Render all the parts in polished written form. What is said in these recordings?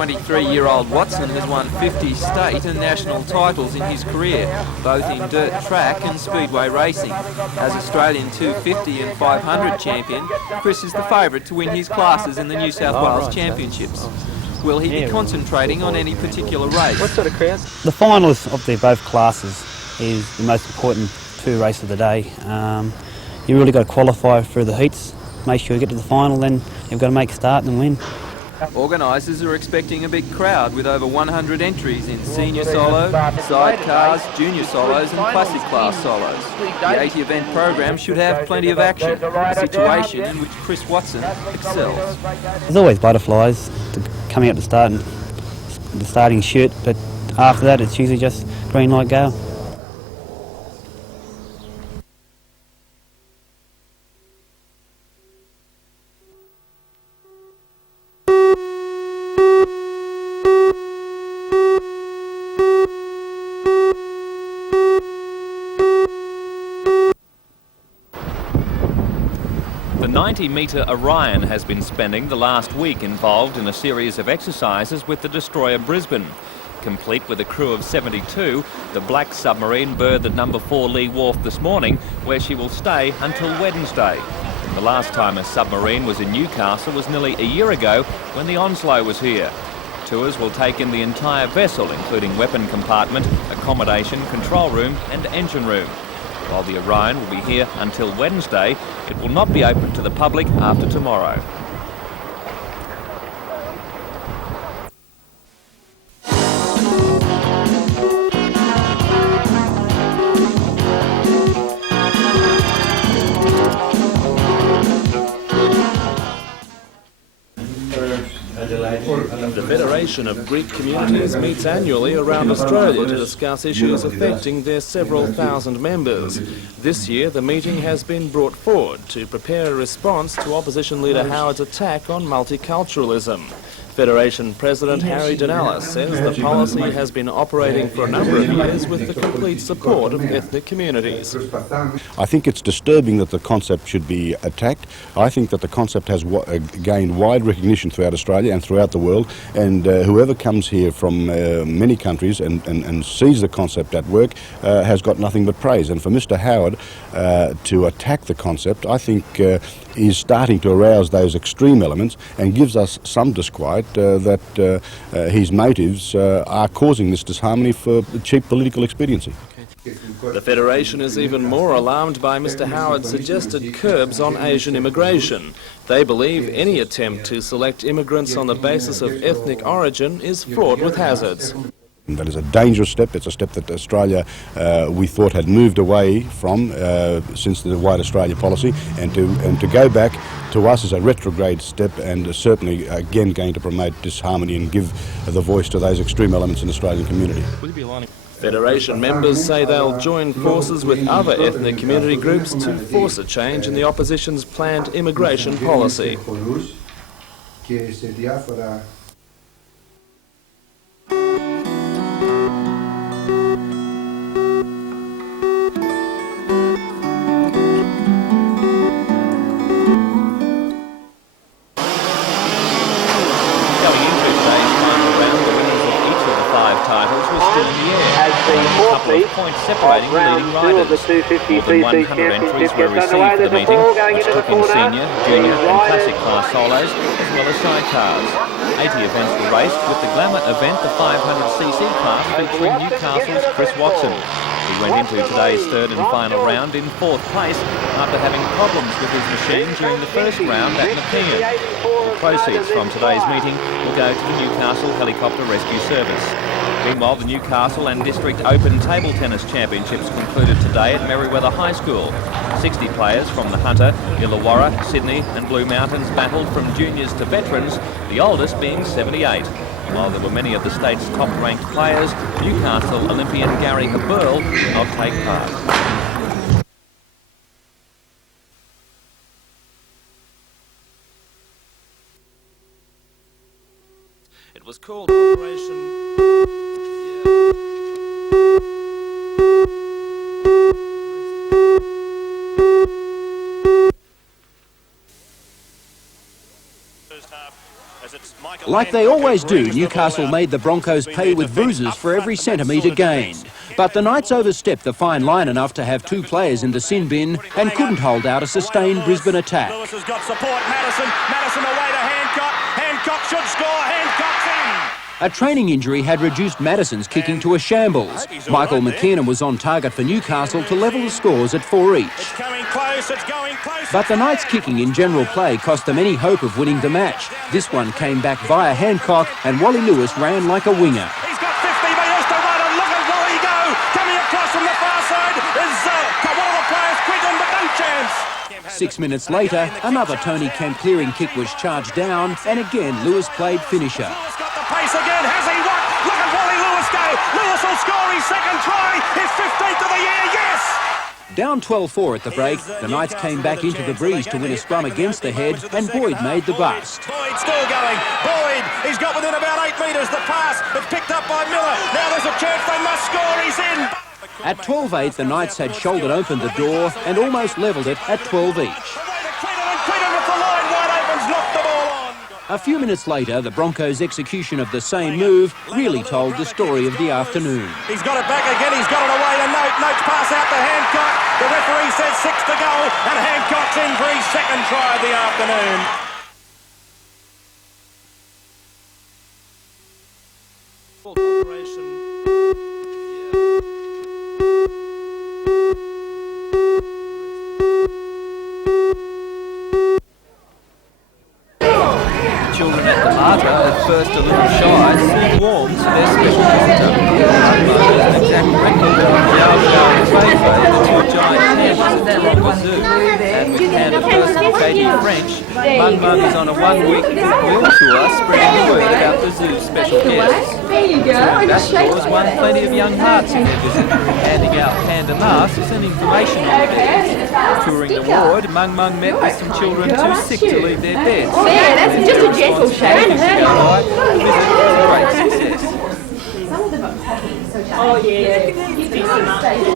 23-year-old Watson has won 50 state and national titles in his career, both in dirt track and speedway racing. As Australian 250 and 500 champion, Chris is the favourite to win his classes in the New South Wales Championships. Will he be concentrating on any particular race? What sort of crowds? The finals of both classes is the most important two races of the day. You really got to qualify for the heats, make sure you get to the final, then you've got to make a start and win. Organisers are expecting a big crowd with over 100 entries in senior solo, sidecars, junior solos and classic class solos. The 80-event program should have plenty of action, a situation in which Chris Watson excels. There's always butterflies coming up to start and the starting chute, but after that it's usually just green light go. The 90-metre Orion has been spending the last week involved in a series of exercises with the destroyer Brisbane. Complete with a crew of 72, the black submarine berthed at number 4 Lee Wharf this morning, where she will stay until Wednesday. The last time a submarine was in Newcastle was nearly a year ago when the Onslow was here. Tours will take in the entire vessel, including weapon compartment, accommodation, control room and engine room. While the Orion will be here until Wednesday, it will not be open to the public after tomorrow. The Federation of Greek Communities meets annually around Australia to discuss issues affecting their several thousand members. This year, the meeting has been brought forward to prepare a response to opposition leader Howard's attack on multiculturalism. Federation President Harry Denellis says the policy has been operating for a number of years with the complete support of ethnic communities. I think it's disturbing that the concept should be attacked. I think that the concept has gained wide recognition throughout Australia and throughout the world, and whoever comes here from many countries and sees the concept at work has got nothing but praise. And for Mr. Howard to attack the concept, I think is starting to arouse those extreme elements and gives us some disquiet that his motives are causing this disharmony for cheap political expediency. The Federation is even more alarmed by Mr. Howard's suggested curbs on Asian immigration. They believe any attempt to select immigrants on the basis of ethnic origin is fraught with hazards. That is a dangerous step. It's a step that Australia, we thought, had moved away from since the White Australia policy, and to go back to us is a retrograde step, and certainly again going to promote disharmony and give the voice to those extreme elements in the Australian community. Federation members say they'll join forces with other ethnic community groups to force a change in the opposition's planned immigration policy. Points separating the leading riders. More than 100 entries were received for the meeting, which took in senior, junior and classic class solos, as well as sidecars. 80 events were raced, with the glamour event, the 500cc class, featuring Newcastle's Chris Watson. He went into today's third and final round in 4th place after having problems with his machine during the first round at Nepean. The proceeds from today's meeting will go to the Newcastle Helicopter Rescue Service. Meanwhile, the Newcastle and District Open Table Tennis Championships concluded today at Merewether High School. 60 players from the Hunter, Illawarra, Sydney and Blue Mountains battled from juniors to veterans, the oldest being 78. While there were many of the state's top-ranked players, Newcastle Olympian Gary Haberl did not take part. It was called Operation... First half. Like they always do, Newcastle made the Broncos pay with bruises for every centimetre gained. But the Knights overstepped the fine line enough to have 2 players in the sin bin and couldn't hold out a sustained Brisbane attack. Lewis has got support. Madison away to Hancock. Hancock should score. Hancock's in. A training injury had reduced Madison's kicking to a shambles. Michael McKiernan was on target for Newcastle to level the scores at 4 each. It's coming close, it's going close. But the Knights' kicking in general play cost them any hope of winning the match. This one came back via Hancock and Wally Lewis ran like a winger. He's got 50 metres to run and look at Wally go. Coming across from the far side is one of the players, Quinton, but no chance. 6 minutes later, another Tony Kemp clearing kick was charged down and again Lewis played finisher. Lewis got the pace again, has he what? Look at Wally Lewis go. Lewis will score his second try, his 15th of the year, yes! Down 12-4 at the break, the Knights came back into the breeze to win a scrum against the head and Boyd made the bust. Boyd still going. Boyd, he's got within about 8 metres. The pass, it's picked up by Miller. Now there's a chance they must score, he's in. At 12-8, the Knights had shouldered open the door and almost levelled it at 12 each. A few minutes later, the Broncos' execution of the same move really told the story of the afternoon. He's got it back again, he's got it away to Note. Note's pass out to Hancock. The referee says 6 to go, and Hancock's in for his second try of the afternoon. Children at the Mater, at first a little shy, soon warmed to their special visitor. An exact record of Yao and Feifei, the 2 giant camels at the Broncos Zoo. And with Canada person Katie French, Mung Mung is on a 1-week goodwill tour spreading the word about the zoo's special guests. There you go. Ambassadors won plenty of young hearts in their visit, handing out panda masks and information on the beds. Touring the ward, Mung Mung met with some children too sick to leave their beds. Yeah, that's just a gentle shake. The visit was a great success. Some of them are cocky, so oh yeah.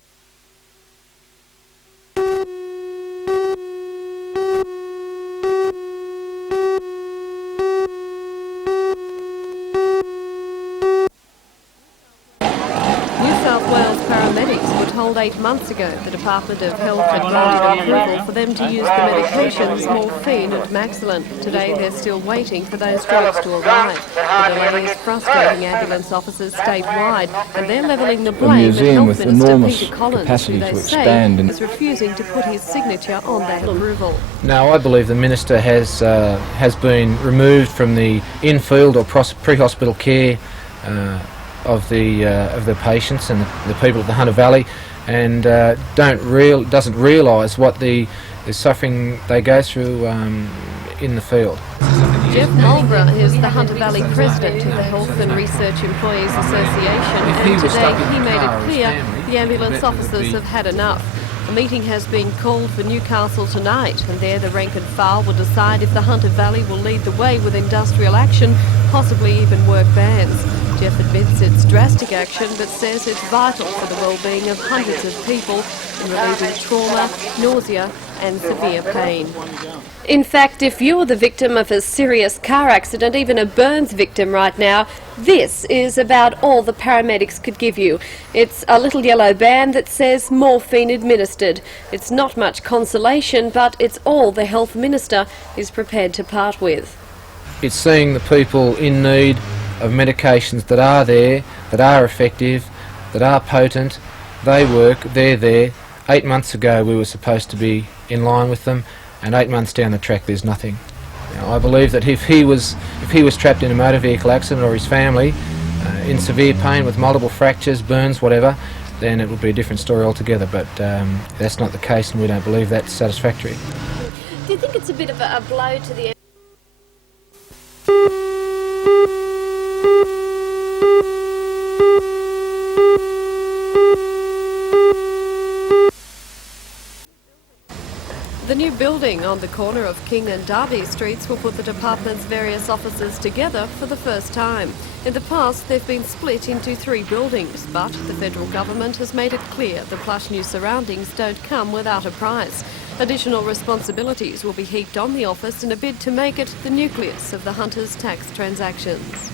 told 8 months ago the Department of Health had granted approval for them to use the medications morphine and Maxilin. Today they're still waiting for those drugs to arrive. The delay is frustrating ambulance officers statewide, and they're levelling the blame at Health Minister Peter Collins, who they say is refusing to put his signature on that approval. No, I believe the Minister has been removed from the in-field or pre-hospital care of the patients and the people of the Hunter Valley, and doesn't realise what the suffering they go through in the field. Jeff Mulborough is the Hunter Valley president of the Health and Research Employees Association, and today he made it clear the ambulance officers have had enough. A meeting has been called for Newcastle tonight, and there the rank and file will decide if the Hunter Valley will lead the way with industrial action, possibly even work bans. Jeff admits it's drastic action, but says it's vital for the well-being of hundreds of people in relieving trauma, nausea and severe pain. In fact, if you're the victim of a serious car accident, even a burns victim right now, this is about all the paramedics could give you. It's a little yellow band that says morphine administered. It's not much consolation, but it's all the Health Minister is prepared to part with. It's seeing the people in need of medications that are there, that are effective, that are potent. They work, they're there. 8 months ago we were supposed to be in line with them, and 8 months down the track there's nothing. I believe that if he was trapped in a motor vehicle accident, or his family in severe pain with multiple fractures, burns, whatever, then it would be a different story altogether, but that's not the case, and we don't believe that's satisfactory. Do you think it's a bit of a blow to the... The new building on the corner of King and Derby Streets will put the department's various offices together for the first time. In the past, they've been split into 3 buildings, but the federal government has made it clear the plush new surroundings don't come without a price. Additional responsibilities will be heaped on the office in a bid to make it the nucleus of the Hunters' tax transactions.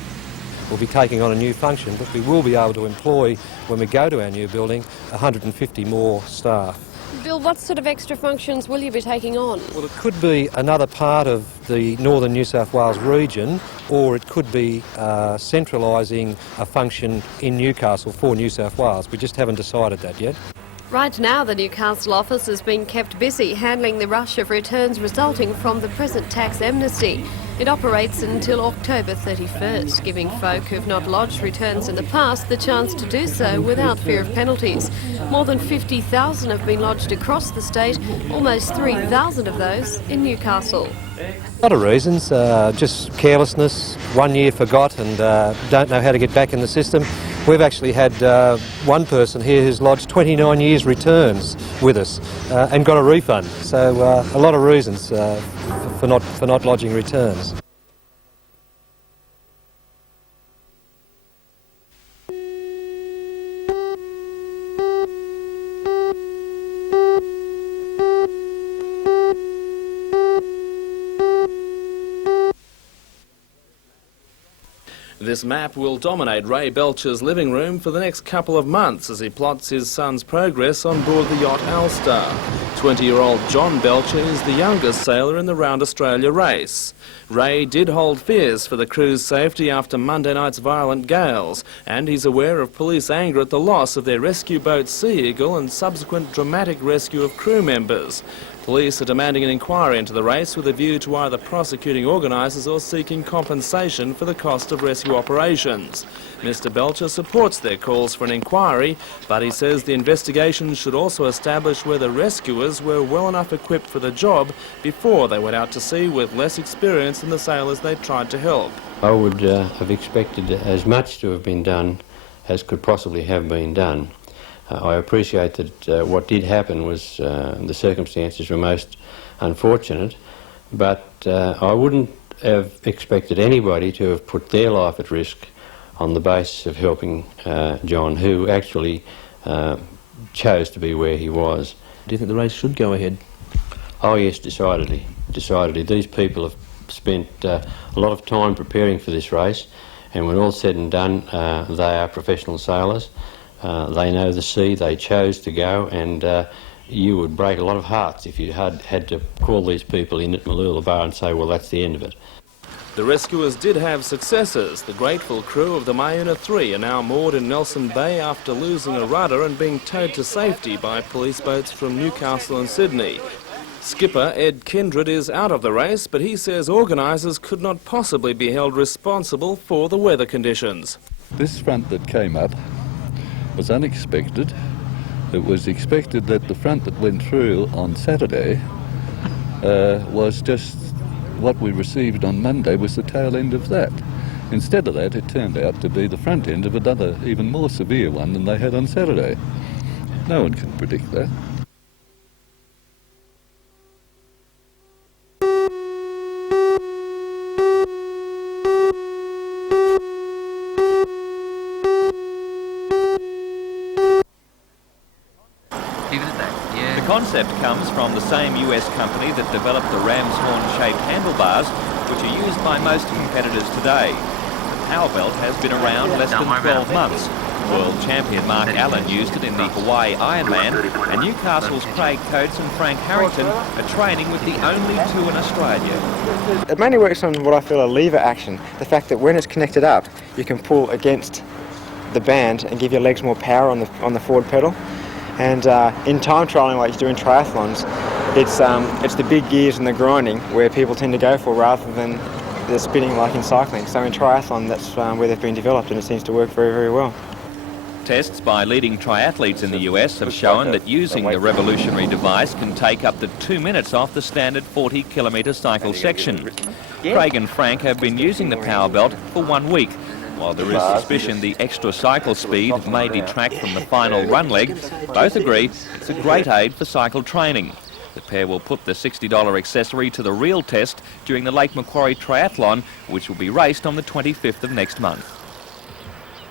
We'll be taking on a new function, but we will be able to employ, when we go to our new building, 150 more staff. Bill, what sort of extra functions will you be taking on? Well, it could be another part of the northern New South Wales region, or it could be centralising a function in Newcastle for New South Wales. We just haven't decided that yet. Right now, the Newcastle office has been kept busy handling the rush of returns resulting from the present tax amnesty. It operates until October 31st, giving folk who've not lodged returns in the past the chance to do so without fear of penalties. More than 50,000 have been lodged across the state, almost 3,000 of those in Newcastle. A lot of reasons, just carelessness, 1 year forgot and don't know how to get back in the system. We've actually had one person here who's lodged 29 years returns with us and got a refund. So a lot of reasons for not lodging returns. This map will dominate Ray Belcher's living room for the next couple of months as he plots his son's progress on board the yacht Alstar. 20-year-old John Belcher is the youngest sailor in the Round Australia race. Ray did hold fears for the crew's safety after Monday night's violent gales, and he's aware of police anger at the loss of their rescue boat Sea Eagle and subsequent dramatic rescue of crew members. Police are demanding an inquiry into the race with a view to either prosecuting organisers or seeking compensation for the cost of rescue operations. Mr Belcher supports their calls for an inquiry, but he says the investigation should also establish whether rescuers were well enough equipped for the job before they went out to sea with less experience than the sailors they tried to help. I would have expected as much to have been done as could possibly have been done. I appreciate that what did happen was the circumstances were most unfortunate, but I wouldn't have expected anybody to have put their life at risk on the basis of helping John, who actually chose to be where he was. Do you think the race should go ahead? Oh yes, decidedly. Decidedly. These people have spent a lot of time preparing for this race, and when all's said and done, they are professional sailors. They know the sea, they chose to go, and you would break a lot of hearts if you had to call these people in at Malula Bar and say, well, that's the end of it. The rescuers did have successes. The grateful crew of the Mayuna 3 are now moored in Nelson Bay after losing a rudder and being towed to safety by police boats from Newcastle and Sydney. Skipper Ed Kindred is out of the race, but he says organisers could not possibly be held responsible for the weather conditions. This front that came up was unexpected. It was expected that the front that went through on Saturday was just what we received on Monday was the tail end of that. Instead of that, it turned out to be the front end of another even more severe one than they had on Saturday. No one can predict that. The concept comes from the same US company that developed the ram's horn-shaped handlebars, which are used by most competitors today. The power belt has been around less than 12 months. World champion Mark Allen used it in the Hawaii Ironman, and Newcastle's Craig Coates and Frank Harrington are training with the only two in Australia. It mainly works on what I feel a lever action, the fact that when it's connected up, you can pull against the band and give your legs more power on the forward pedal. And in time trialling, like you do in triathlons, it's the big gears and the grinding where people tend to go for rather than the spinning like in cycling. So in triathlon, that's where they've been developed, and it seems to work very, very well. Tests by leading triathletes in the US have shown that using the revolutionary device can take up to 2 minutes off the standard 40-kilometre cycle section. Craig and Frank have been using the power belt for 1 week. While there is suspicion the extra cycle speed may detract from the final run leg, both agree it's a great aid for cycle training. The pair will put the $60 accessory to the real test during the Lake Macquarie Triathlon, which will be raced on the 25th of next month.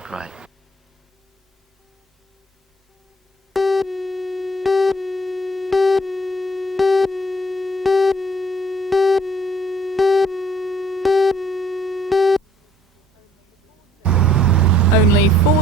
Great.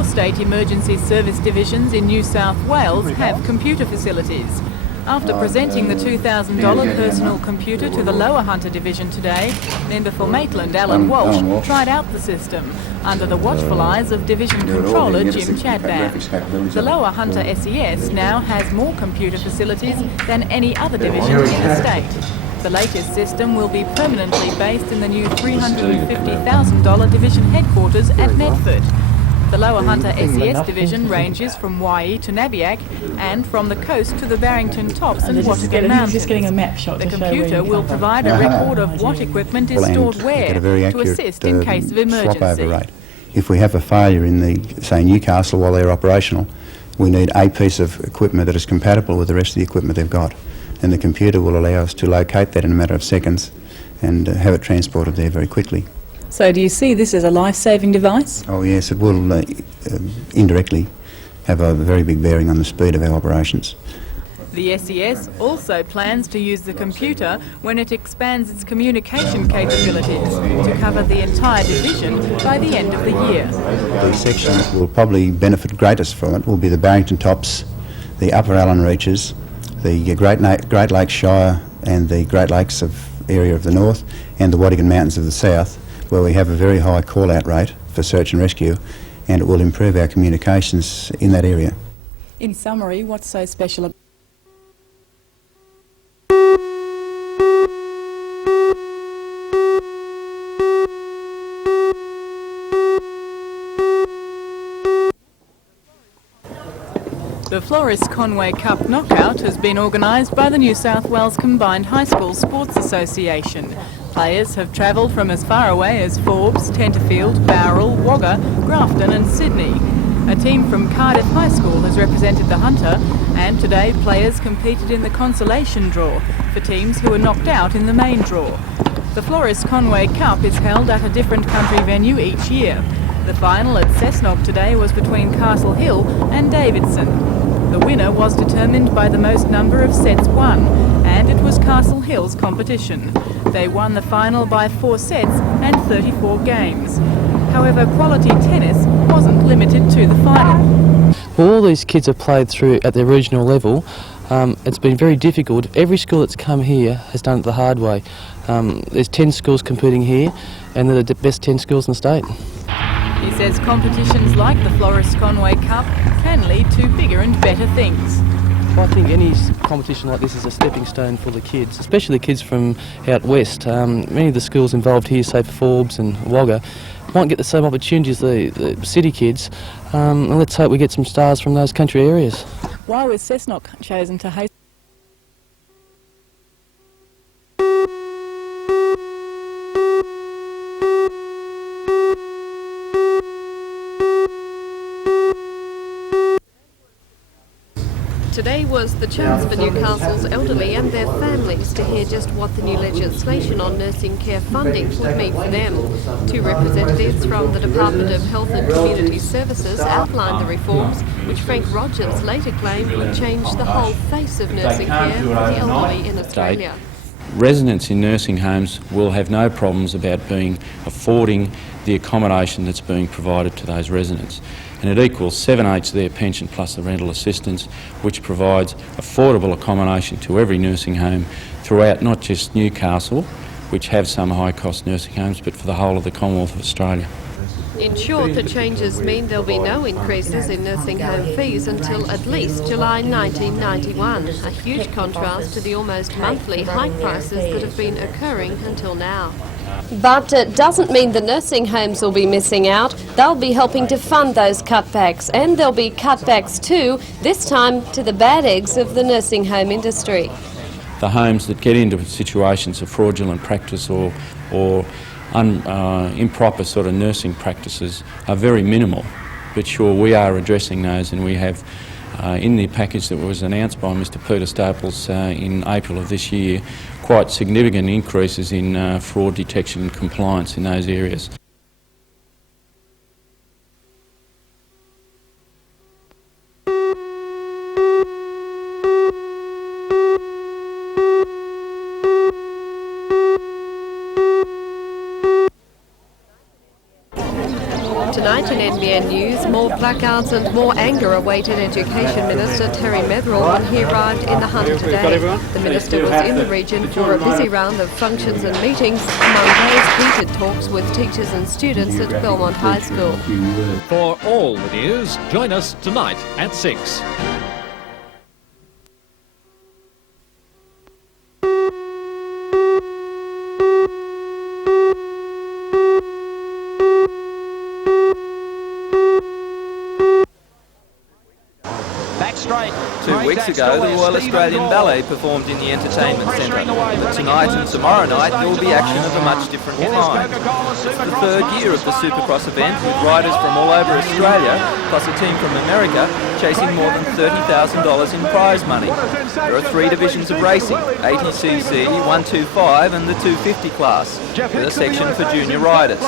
state emergency service divisions in New South Wales have computer facilities. After presenting the $2,000 personal computer to the Lower Hunter Division today, member for Maitland, Alan Walsh, tried out the system under the watchful eyes of Division Controller Jim Chadban. The Lower Hunter SES now has more computer facilities than any other division in the state. The latest system will be permanently based in the new $350,000 division headquarters at Medford. The Lower Hunter SES division ranges from Waihi to Nabiac and from the coast to the Barrington Tops and Watagam Mountains. The computer will provide a record of what equipment is stored where to assist in case of emergency. If we have a failure in the, say, Newcastle while they're operational, we need a piece of equipment that is compatible with the rest of the equipment they've got. And the computer will allow us to locate that in a matter of seconds and have it transported there very quickly. So do you see this as a life-saving device? Oh yes, it will indirectly have a very big bearing on the speed of our operations. The SES also plans to use the computer when it expands its communication capabilities to cover the entire division by the end of the year. The section that will probably benefit greatest from it will be the Barrington Tops, the Upper Allen Reaches, the Great Lakes Shire and the Great Lakes area of the north, and the Watagam Mountains of the south, where we have a very high call-out rate for search and rescue, and it will improve our communications in that area. In summary, what's so special about The Floris Conway Cup Knockout has been organised by the New South Wales Combined High School Sports Association. Players have travelled from as far away as Forbes, Tenterfield, Bowral, Wagga, Grafton and Sydney. A team from Cardiff High School has represented the Hunter, and today players competed in the consolation draw for teams who were knocked out in the main draw. The Floris Conway Cup is held at a different country venue each year. The final at Cessnock today was between Castle Hill and Davidson. The winner was determined by the most number of sets won, and it was Castle Hill's competition. They won the final by 4 sets and 34 games. However, quality tennis wasn't limited to the final. Well, all these kids have played through at their regional level. It's been very difficult. Every school that's come here has done it the hard way. There's 10 schools competing here, and they're the best 10 schools in the state. He says competitions like the Floris Conway Cup can lead to bigger and better things. I think any competition like this is a stepping stone for the kids, especially the kids from out west. Many of the schools involved here, say for Forbes and Wagga, won't get the same opportunities as the city kids. And let's hope we get some stars from those country areas. Why was Cessnock chosen to host? Today was the chance for Newcastle's elderly and their families to hear just what the new legislation on nursing care funding would mean for them. 2 representatives from the Department of Health and Community Services outlined the reforms, which Frank Rogers later claimed would change the whole face of nursing care for the elderly in Australia. Residents in nursing homes will have no problems about affording the accommodation that's being provided to those residents. And it equals 7/8 of their pension plus the rental assistance, which provides affordable accommodation to every nursing home throughout not just Newcastle, which have some high-cost nursing homes, but for the whole of the Commonwealth of Australia. In short, the changes mean there'll be no increases in nursing home fees until at least July 1991, a huge contrast to the almost monthly hike prices that have been occurring until now. But it doesn't mean the nursing homes will be missing out. They'll be helping to fund those cutbacks, and there'll be cutbacks too, this time to the bad eggs of the nursing home industry. The homes that get into situations of fraudulent practice or improper sort of nursing practices are very minimal, but sure, we are addressing those, and we have in the package that was announced by Mr Peter Staples in April of this year quite significant increases in fraud detection and compliance in those areas. Tonight in NBN News, more placards and more anger awaited Education Minister Terry Metherell when he arrived in the Hunter today. The Minister was in the region for a busy round of functions and meetings, among those heated talks with teachers and students at Belmont High School. For all the news, join us tonight at 6. Strait. 2 weeks ago, the Royal Australian Ballet performed in the Entertainment Centre. But tonight and tomorrow night, there will be action of a much different kind. It's the third year of the Supercross event, with riders from all over Australia, plus a team from America, chasing more than $30,000 in prize money. There are 3 divisions of racing, 80cc, 125 and the 250 class, with a section for junior riders.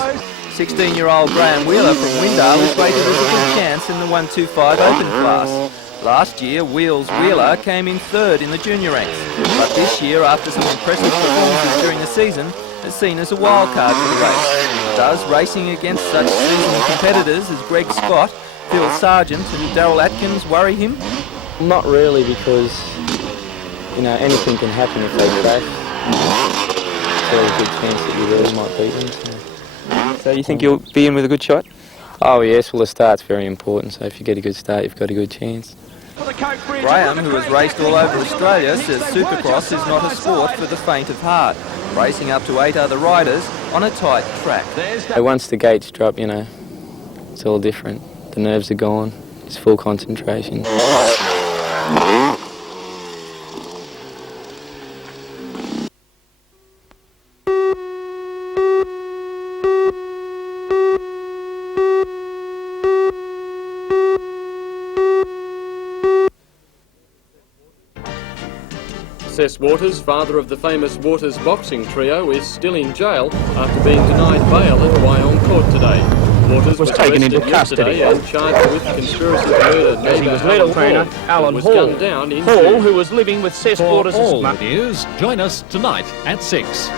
16-year-old Graham Wheeler from Windale is rated as a good chance in the 125 open class. Last year, Wheels Wheeler came in 3rd in the junior ranks, but this year, after some impressive performances during the season, is seen as a wild card for the race. Does racing against such seasoned competitors as Greg Scott, Phil Sargent and Darryl Atkins worry him? Not really, because, you know, anything can happen if they crash. There's a good chance that you really might beat them. So you think you'll be in with a good shot? Oh yes, well the start's very important, so if you get a good start, you've got a good chance. Graham, who has raced all over Australia, says Supercross is not a sport for the faint of heart, racing up to 8 other riders on a tight track. Once the gates drop, you know, it's all different. The nerves are gone, it's full concentration. Cess Waters, father of the famous Waters boxing trio, is still in jail after being denied bail at Wyong Court today. Waters was taken into custody and charged with conspiracy to murder neighbour He was legal trainer Alan Hall, Hall, who was living with Cess Waters' all the news, join us tonight at 6.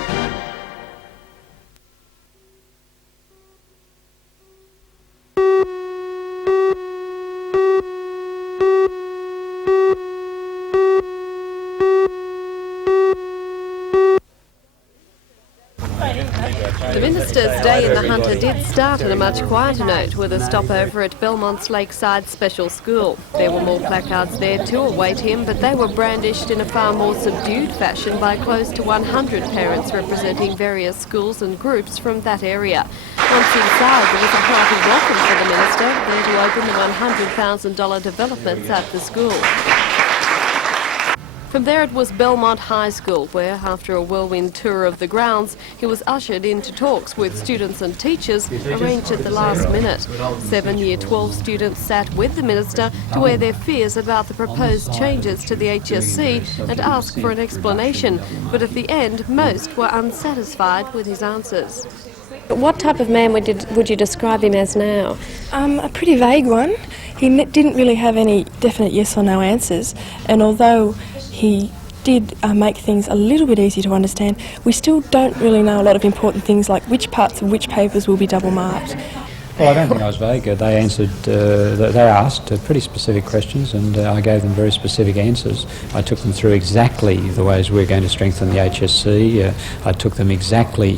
The Minister's day in the Hunter did start on a much quieter note with a stopover at Belmont's Lakeside Special School. There were more placards there to await him, but they were brandished in a far more subdued fashion by close to 100 parents representing various schools and groups from that area. Once inside, there was a hearty welcome for the Minister, there to open the $100,000 developments at the school. From there it was Belmont High School, where, after a whirlwind tour of the grounds, he was ushered into talks with students and teachers, arranged at the last minute. 7 Year 12 students sat with the Minister to air their fears about the proposed changes to the HSC and ask for an explanation, but at the end, most were unsatisfied with his answers. What type of man would you describe him as now? A pretty vague one. He didn't really have any definite yes or no answers, and although he did make things a little bit easier to understand, we still don't really know a lot of important things like which parts of which papers will be double marked. Well, I don't think I was vague. They answered, they asked pretty specific questions, and I gave them very specific answers. I took them through exactly the ways we're going to strengthen the HSC. I took them exactly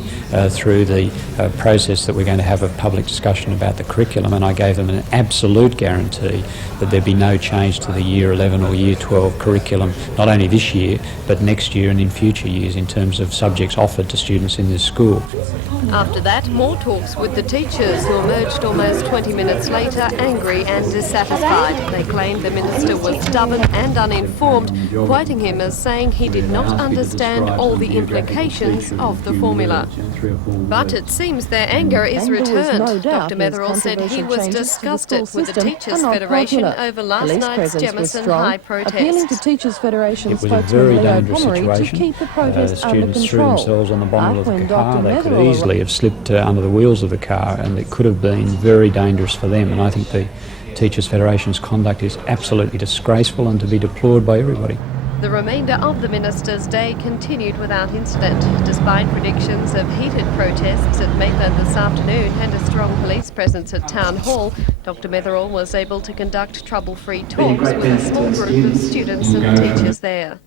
through the process that we're going to have a public discussion about the curriculum, and I gave them an absolute guarantee that there'd be no change to the Year 11 or Year 12 curriculum, not only this year, but next year and in future years in terms of subjects offered to students in this school. After that, more talks with the teachers, who emerged almost 20 minutes later angry and dissatisfied. They claimed the Minister was stubborn and uninformed, quoting him as saying he did not understand all the implications of the formula. But it seems their anger is returned. Dr Metherell said he was disgusted with the Teachers Federation over last night's Jamison High protest. It was a very dangerous situation. The students threw themselves on the bonnet of the car. They could easily have slipped under the wheels of the car, and it could have been very dangerous for them. And I think the Teachers Federation's conduct is absolutely disgraceful and to be deplored by everybody. The remainder of the Minister's Day continued without incident, despite predictions of heated protests at Mather this afternoon and a strong police presence at Town Hall. Dr Metherell was able to conduct trouble-free talks with a small group of students and teachers there.